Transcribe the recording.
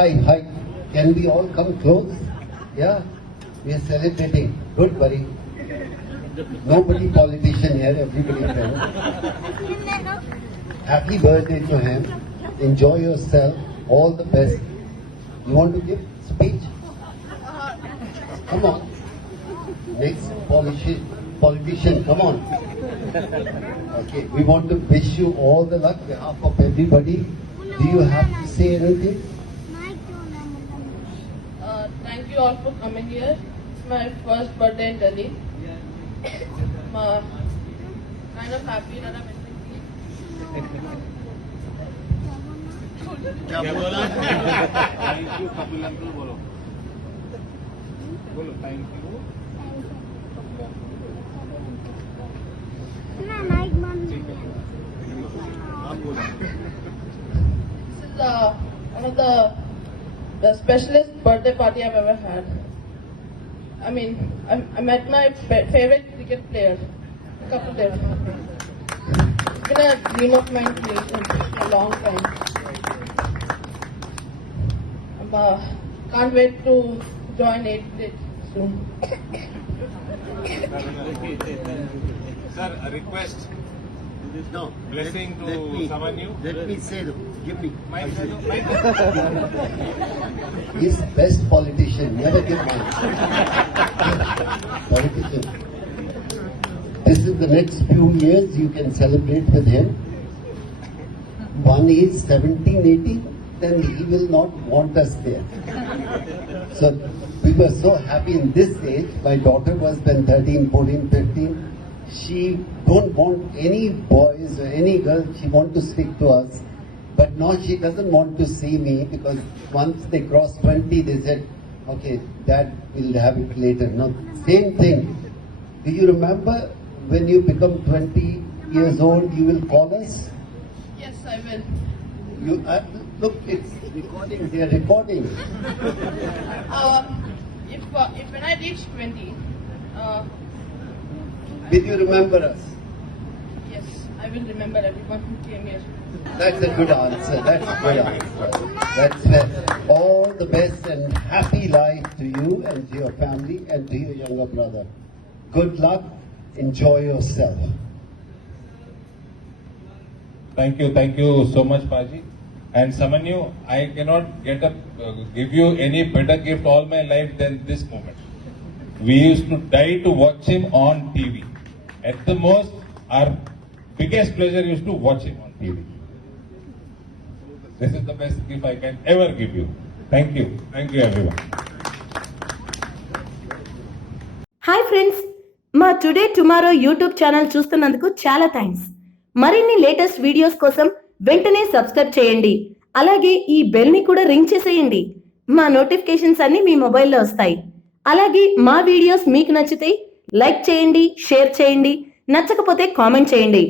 Hi. Can we all come close? Yeah, we are celebrating. Don't worry. Nobody politician here, everybody friend. Happy birthday to him. Enjoy yourself. All the best. You want to give speech? Come on. Next politician, come on. Okay, we want to wish you all the luck on behalf of everybody. Do you have to say anything? Thank you all for coming here. It's my first birthday in Delhi. I'm kind of happy that I'm in Delhi. क्या बोला? Thank you Kapil uncle बोलो thank you आप बोलो This is one of the specialist birthday party I've ever had. I mean, I met my favorite cricket player a couple days ago. It's been a dream of mine to meet him for a long time. Can't wait to join it soon. Sir, a request. No. Blessing to Samanyu. Let me say, give me. Mike. He's best politician. Never give mine. Politician. This is the next few years you can celebrate with him. One is 17, 18, then he will not want us there. So we were so happy in this age. My daughter was then 13, 14, 15. She don't want any boys or any girls. She want to stick to us. But now she doesn't want to see me because once they cross 20, they said, okay, Dad, we'll have it later. Now, same thing. Do you remember when you become 20 years old, you will call us? Yes, I will. You look, it's recording. They are recording. If when I reach 20, Will you remember us? yes, I will remember everyone who came here. That's a good answer. That's a good answer. That's all the best and happy life to you and to your family and to your younger brother. Good luck. Enjoy yourself. Thank you so much, Paji. And Samanyu, I cannot give you any better gift all my life than this moment. We used to die to watch him on TV. At the most, our biggest pleasure is to watch him on TV. This is the best gift I can ever give you. Thank you everyone. Hi friends, మా today tomorrow YouTube channel చూస్తున్నందుకు చాలా thanks. మరిన్ని latest videos కోసం వెంటనే subscribe చేయండి. అలాగే ఈ bell ని కూడా రింగ్ చేసేయండి. మా నోటిఫికేషన్స్ అన్ని మీ మొబైల్లో వస్తాయి. అలాగే మా వీడియోస్ మీకు నచ్చితే లైక్ చేయండి, షేర్ చేయండి, నచ్చకపోతే కామెంట్ చేయండి.